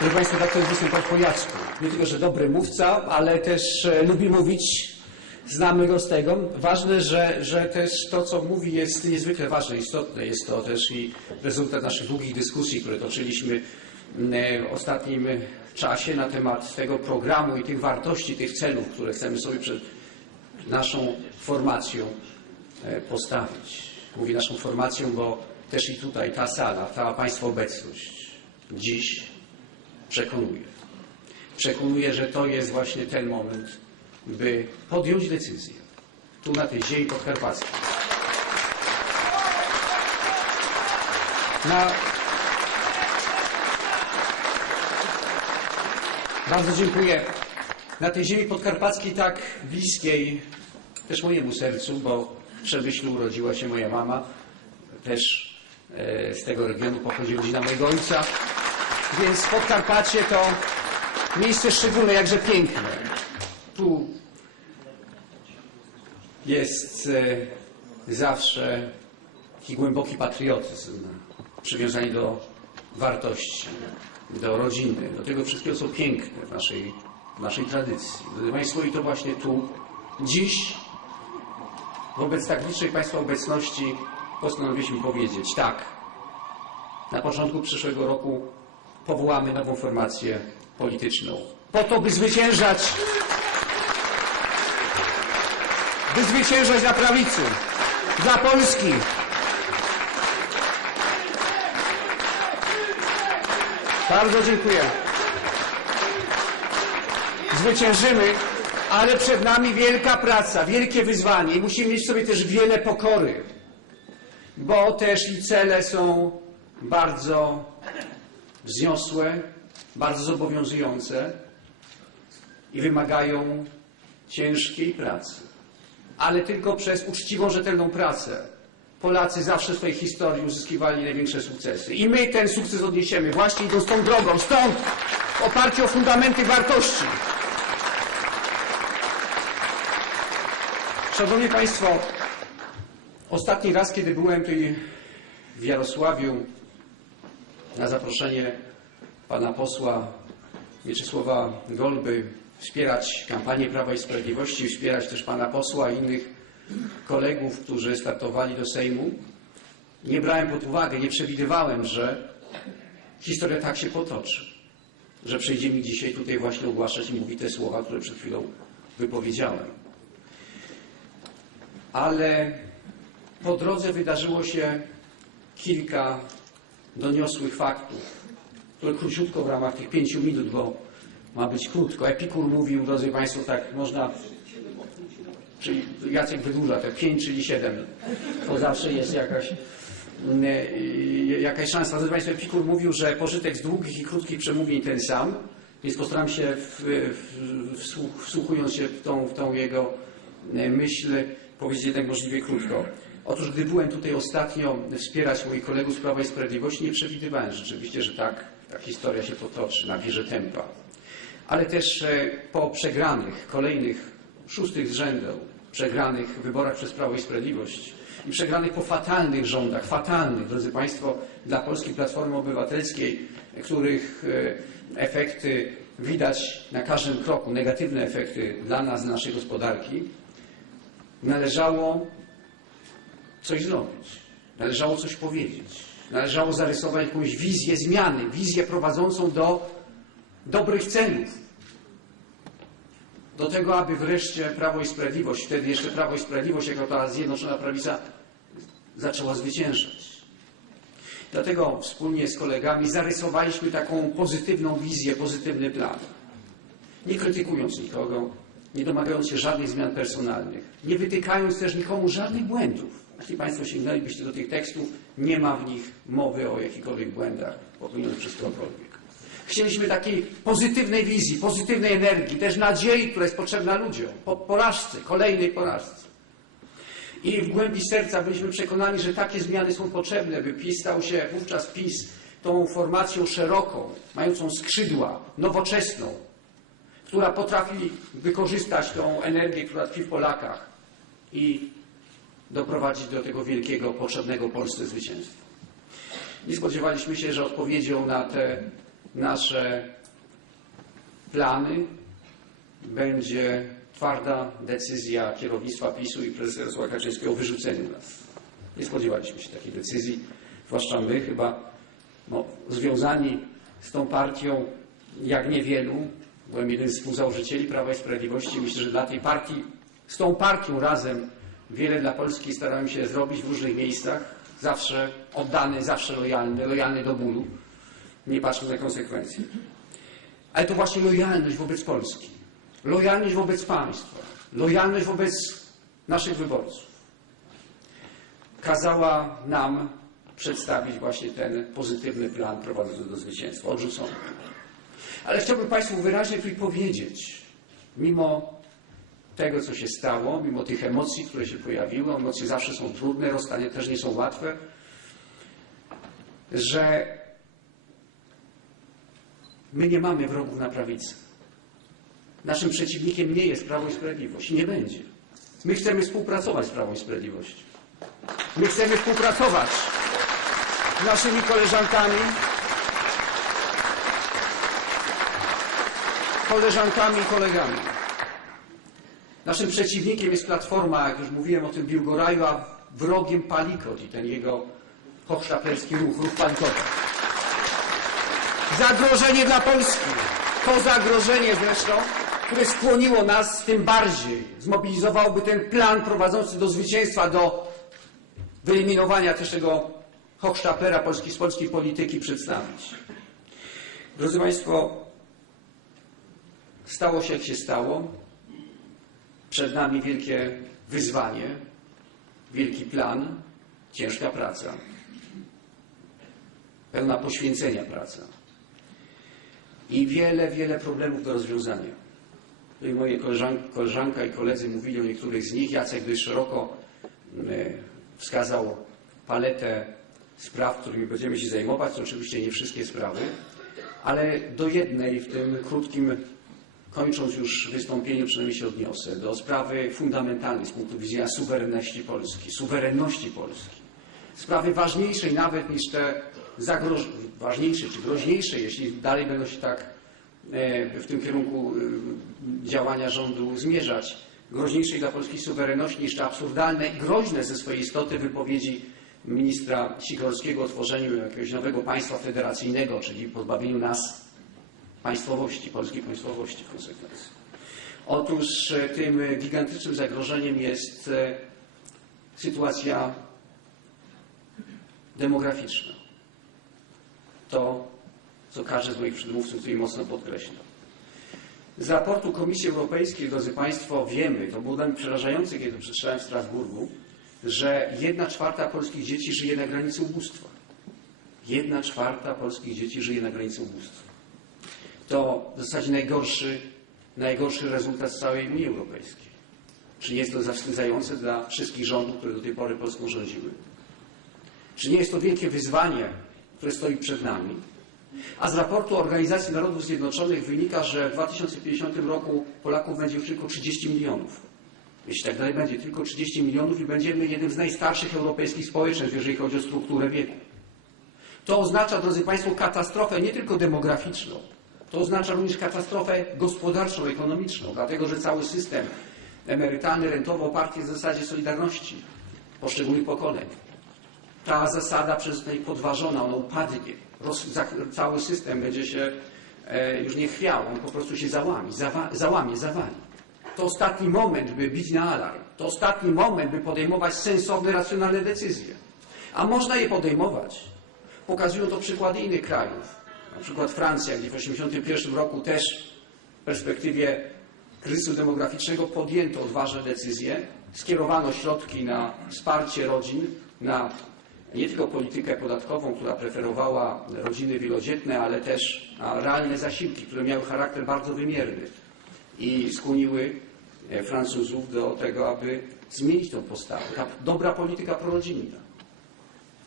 Proszę Państwa, tak to jest występować po Jacku. Nie tylko, że dobry mówca, ale też e, lubi mówić. Znamy go z tego. Ważne, że, że też to, co mówi, jest niezwykle ważne, istotne. Jest to też i rezultat naszych długich dyskusji, które toczyliśmy mm, w ostatnim czasie na temat tego programu i tych wartości, tych celów, które chcemy sobie przed naszą formacją e, postawić. Mówię naszą formacją, bo też i tutaj ta sala, ta Państwa obecność dziś przekonuje. Przekonuje, że to jest właśnie ten moment, by podjąć decyzję tu na tej ziemi podkarpackiej. Na... Bardzo dziękuję. Na tej ziemi podkarpackiej tak bliskiej też mojemu sercu, bo w Przemyślu urodziła się moja mama. Też e, z tego regionu pochodzi rodzina mojego ojca. Więc Podkarpacie to miejsce szczególne, jakże piękne. Tu jest e, zawsze taki głęboki patriotyzm, przywiązanie do wartości, do rodziny, do tego wszystkiego, co piękne w naszej, w naszej tradycji. Drodzy Państwo, i to właśnie tu, dziś, wobec tak licznej Państwa obecności, postanowiliśmy powiedzieć tak. Na początku przyszłego roku powołamy nową formację polityczną. Po to, by zwyciężać, by zwyciężać na prawicy, dla Polski. Bardzo dziękuję. Zwyciężymy, ale przed nami wielka praca, wielkie wyzwanie i musimy mieć w sobie też wiele pokory, bo też i cele są bardzo wzniosłe, bardzo zobowiązujące i wymagają ciężkiej pracy. Ale tylko przez uczciwą, rzetelną pracę Polacy zawsze w swojej historii uzyskiwali największe sukcesy. I my ten sukces odniesiemy właśnie idąc tą drogą, stąd w oparciu o fundamenty wartości. Szanowni Państwo, ostatni raz, kiedy byłem tutaj w Jarosławiu, na zaproszenie pana posła Mieczysława Golby wspierać kampanię Prawa i Sprawiedliwości, wspierać też pana posła i innych kolegów, którzy startowali do Sejmu. Nie brałem pod uwagę, nie przewidywałem, że historia tak się potoczy, że przyjdzie mi dzisiaj tutaj właśnie ogłaszać i mówić te słowa, które przed chwilą wypowiedziałem. Ale po drodze wydarzyło się kilka doniosłych faktów, które króciutko w ramach tych pięciu minut, bo ma być krótko. Epikur mówił, drodzy Państwo, tak można, czyli Jacek wydłuża te pięć, czyli siedem, to zawsze jest jakaś, mm, e, jakaś szansa. Drodzy Państwo, Epikur mówił, że pożytek z długich i krótkich przemówień ten sam, więc postaram się, w, w, wsłuch, wsłuchując się w tą, w tą jego e, myśl, powiedzieć jednak możliwie krótko. Otóż gdy byłem tutaj ostatnio wspierać moich kolegów z Prawa i Sprawiedliwości, nie przewidywałem rzeczywiście, że tak ta historia się potoczy na wieży tempa. Ale też e, po przegranych, kolejnych, szóstych z rzędu, przegranych wyborach przez Prawo i Sprawiedliwość i przegranych po fatalnych rządach, fatalnych, drodzy Państwo, dla Polskiej Platformy Obywatelskiej, których e, efekty widać na każdym kroku, negatywne efekty dla nas, naszej gospodarki, należało coś zrobić. Należało coś powiedzieć. Należało zarysować jakąś wizję zmiany, wizję prowadzącą do dobrych celów. Do tego, aby wreszcie Prawo i Sprawiedliwość, wtedy jeszcze Prawo i Sprawiedliwość, jako ta zjednoczona prawica, zaczęła zwyciężać. Dlatego wspólnie z kolegami zarysowaliśmy taką pozytywną wizję, pozytywny plan. Nie krytykując nikogo, nie domagając się żadnych zmian personalnych, nie wytykając też nikomu żadnych błędów. Jeśli Państwo sięgnęlibyście do tych tekstów, nie ma w nich mowy o jakichkolwiek błędach popełnionych przez kogokolwiek. Chcieliśmy takiej pozytywnej wizji, pozytywnej energii, też nadziei, która jest potrzebna ludziom, po porażce, kolejnej porażce. I w głębi serca byliśmy przekonani, że takie zmiany są potrzebne, by PiS stał się wówczas PiS tą formacją szeroką, mającą skrzydła, nowoczesną, która potrafi wykorzystać tą energię, która tkwi w Polakach i doprowadzić do tego wielkiego, potrzebnego Polsce zwycięstwa. Nie spodziewaliśmy się, że odpowiedzią na te nasze plany, będzie twarda decyzja kierownictwa PiSu i prezesa Jarosława Kaczyńskiego o wyrzuceniu nas. Nie spodziewaliśmy się takiej decyzji, zwłaszcza my chyba no, związani z tą partią jak niewielu. Byłem jeden z współzałożycieli Prawa i Sprawiedliwości. Myślę, że dla tej partii, z tą partią razem wiele dla Polski starałem się zrobić w różnych miejscach. Zawsze oddany, zawsze lojalny, lojalny do bólu, nie patrząc na konsekwencje. Ale to właśnie lojalność wobec Polski, lojalność wobec państwa, lojalność wobec naszych wyborców kazała nam przedstawić właśnie ten pozytywny plan prowadzący do zwycięstwa, odrzucony. Ale chciałbym Państwu wyraźnie tutaj powiedzieć, mimo tego, co się stało, mimo tych emocji, które się pojawiły, emocje zawsze są trudne, rozstania też nie są łatwe, że my nie mamy wrogów na prawicy. Naszym przeciwnikiem nie jest Prawo i Sprawiedliwość nie będzie. My chcemy współpracować z Prawem i Sprawiedliwością. My chcemy współpracować z naszymi koleżankami, koleżankami i kolegami. Naszym przeciwnikiem jest Platforma, jak już mówiłem o tym Biłgoraju, a wrogiem Palikot i ten jego hochsztaplerski ruch, ruch Palikota. Zagrożenie dla Polski. To zagrożenie zresztą, które skłoniło nas tym bardziej, zmobilizowałoby ten plan prowadzący do zwycięstwa, do wyeliminowania też tego hochsztaplera Polski z polskiej polityki przedstawić. Drodzy Państwo, stało się jak się stało. Przed nami wielkie wyzwanie, wielki plan, ciężka praca, pełna poświęcenia praca i wiele, wiele problemów do rozwiązania. Tutaj moje koleżanka, koleżanka i koledzy mówili o niektórych z nich. Jacek dość szeroko e, wskazał paletę spraw, którymi będziemy się zajmować. To oczywiście nie wszystkie sprawy, ale do jednej w tym krótkim, kończąc już wystąpienie, przynajmniej się odniosę, do sprawy fundamentalnej z punktu widzenia suwerenności Polski, suwerenności Polski. Sprawy ważniejszej nawet niż te zagroż... ważniejsze czy groźniejsze, jeśli dalej będą się tak e, w tym kierunku e, działania rządu zmierzać, groźniejszej dla polskiej suwerenności niż te absurdalne i groźne ze swojej istoty wypowiedzi ministra Sikorskiego o tworzeniu jakiegoś nowego państwa federacyjnego, czyli pozbawieniu nas państwowości, polskiej państwowości w konsekwencji. Otóż e, tym gigantycznym zagrożeniem jest e, sytuacja demograficzna. To, co każdy z moich przedmówców tutaj mocno podkreślał. Z raportu Komisji Europejskiej, drodzy Państwo, wiemy, to było dla mnie przerażające, kiedy przeczytałem w Strasburgu, że jedna czwarta polskich dzieci żyje na granicy ubóstwa. Jedna czwarta polskich dzieci żyje na granicy ubóstwa. To w zasadzie najgorszy, najgorszy rezultat z całej Unii Europejskiej. Czy nie jest to zawstydzające dla wszystkich rządów, które do tej pory Polską rządziły? Czy nie jest to wielkie wyzwanie, które stoi przed nami? A z raportu Organizacji Narodów Zjednoczonych wynika, że w 2050 roku Polaków będzie już tylko 30 milionów. Jeśli tak dalej będzie, tylko 30 milionów i będziemy jednym z najstarszych europejskich społeczeństw, jeżeli chodzi o strukturę wieku. To oznacza, drodzy Państwo, katastrofę nie tylko demograficzną, to oznacza również katastrofę gospodarczą, ekonomiczną, dlatego że cały system emerytalny, rentowy oparty jest na zasadzie solidarności poszczególnych pokoleń. Ta zasada przez tutaj podważona, ona upadnie. Roz, cały system będzie się e, już nie chwiał, on po prostu się załami, zawa, załamie, zawali. To ostatni moment, by bić na alarm. To ostatni moment, by podejmować sensowne, racjonalne decyzje. A można je podejmować. Pokazują to przykłady innych krajów. Na przykład Francja, gdzie w 1981 roku też w perspektywie kryzysu demograficznego podjęto odważne decyzje. Skierowano środki na wsparcie rodzin, na nie tylko politykę podatkową, która preferowała rodziny wielodzietne, ale też na realne zasiłki, które miały charakter bardzo wymierny i skłoniły e, Francuzów do tego, aby zmienić tę postawę. Ta dobra polityka prorodzinna.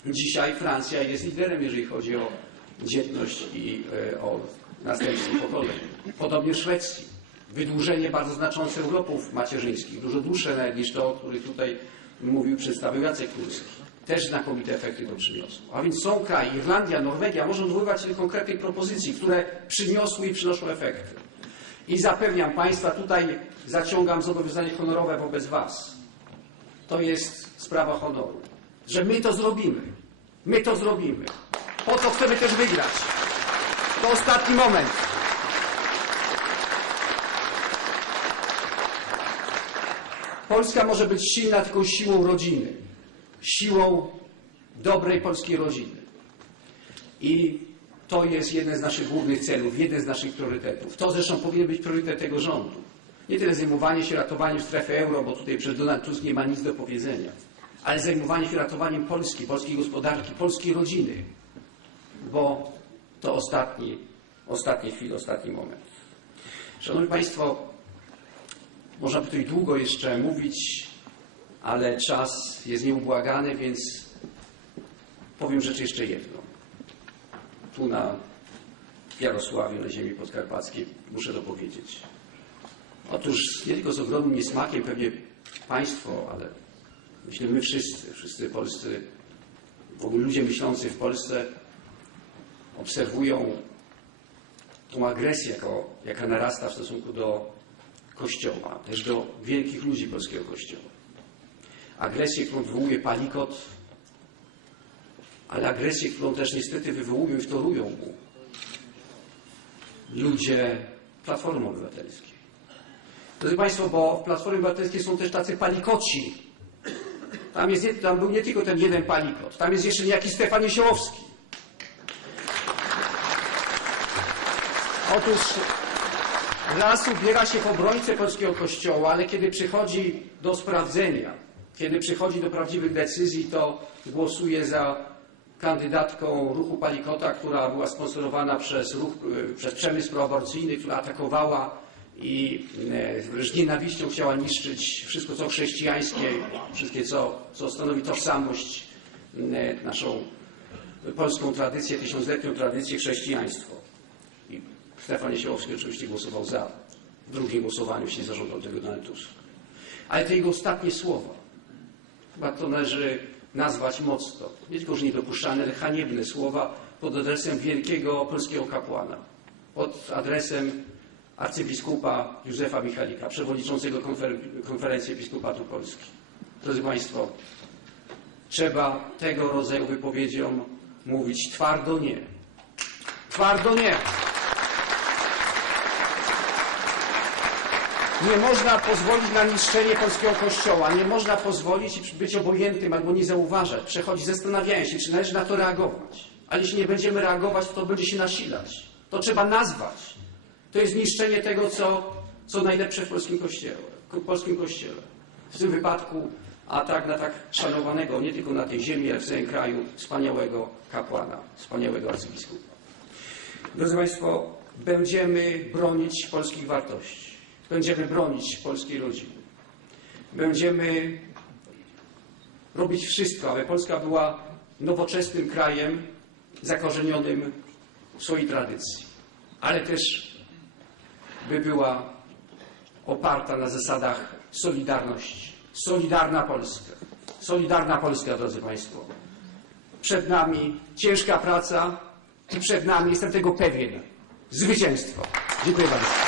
Dzisiaj Francja jest liderem, jeżeli chodzi o dzietność i e, o następstwo pokoleń. Podobnie w Szwecji. Wydłużenie bardzo znaczące urlopów macierzyńskich, dużo dłuższe niż to, o których tutaj mówił, przedstawił Jacek Kurski. też znakomite efekty to przyniosło. A więc są kraje, Irlandia, Norwegia, można odwoływać do konkretnych propozycji, które przyniosły i przynoszą efekty. I zapewniam Państwa, tutaj zaciągam zobowiązanie honorowe wobec Was. To jest sprawa honoru, że my to zrobimy. My to zrobimy. Po to chcemy też wygrać. To ostatni moment. Polska może być silna tylko siłą rodziny, siłą dobrej polskiej rodziny. I to jest jeden z naszych głównych celów, jeden z naszych priorytetów. To zresztą powinien być priorytet tego rządu. Nie tyle zajmowanie się ratowaniem strefy euro, bo tutaj przed Donald Tusk nie ma nic do powiedzenia, ale zajmowanie się ratowaniem Polski, polskiej gospodarki, polskiej rodziny, bo to ostatni, ostatnie chwile, ostatni moment. Szanowni Państwo, można by tutaj długo jeszcze mówić, ale czas jest nieubłagany, więc powiem rzecz jeszcze jedną. Tu na Jarosławiu, na ziemi podkarpackiej, muszę to powiedzieć. Otóż nie tylko z ogromnym niesmakiem pewnie Państwo, ale myślę my wszyscy, wszyscy polscy, w ogóle ludzie myślący w Polsce obserwują tą agresję, jako, jaka narasta w stosunku do Kościoła, też do wielkich ludzi polskiego Kościoła. Agresję, którą wywołuje palikot, ale agresję, którą też niestety wywołują i wtorują mu ludzie Platformy Obywatelskiej. Drodzy Państwo, bo w Platformie Obywatelskiej są też tacy palikoci. Tam, jest, tam był nie tylko ten jeden palikot, tam jest jeszcze niejaki Stefan Niesiołowski. Otóż raz ubiera się w obrońcę polskiego kościoła, ale kiedy przychodzi do sprawdzenia, kiedy przychodzi do prawdziwych decyzji, to głosuje za kandydatką ruchu Palikota, która była sponsorowana przez, ruch, e, przez przemysł proaborcyjny, która atakowała i e, wręcz nienawiścią chciała niszczyć wszystko, co chrześcijańskie, wszystkie, co, co stanowi tożsamość, e, naszą polską tradycję, tysiącletnią tradycję, chrześcijaństwo. Stefan Niesiołowski oczywiście głosował za. W drugim głosowaniu się nie zażądał tego Donald Tusk. Ale te jego ostatnie słowa, chyba to należy nazwać mocno, nie tylko, że niedopuszczalne, ale haniebne słowa pod adresem wielkiego polskiego kapłana, pod adresem arcybiskupa Józefa Michalika, przewodniczącego konfer konferencji Episkopatu Polski. Drodzy Państwo, trzeba tego rodzaju wypowiedziom mówić twardo nie. Twardo nie. Nie można pozwolić na niszczenie polskiego kościoła. Nie można pozwolić być obojętnym albo nie zauważać. Przechodzi, zastanawiają się, czy należy na to reagować. Ale jeśli nie będziemy reagować, to będzie się nasilać. To trzeba nazwać. To jest niszczenie tego, co, co najlepsze w polskim kościele. w polskim kościele. W tym wypadku atak na tak szanowanego nie tylko na tej ziemi, ale w całym kraju wspaniałego kapłana, wspaniałego arcybiskupa. Drodzy Państwo, będziemy bronić polskich wartości. Będziemy bronić polskiej rodziny. Będziemy robić wszystko, aby Polska była nowoczesnym krajem zakorzenionym w swojej tradycji, ale też by była oparta na zasadach solidarności. Solidarna Polska. Solidarna Polska, drodzy Państwo. Przed nami ciężka praca i przed nami, jestem tego pewien, zwycięstwo. Dziękuję bardzo.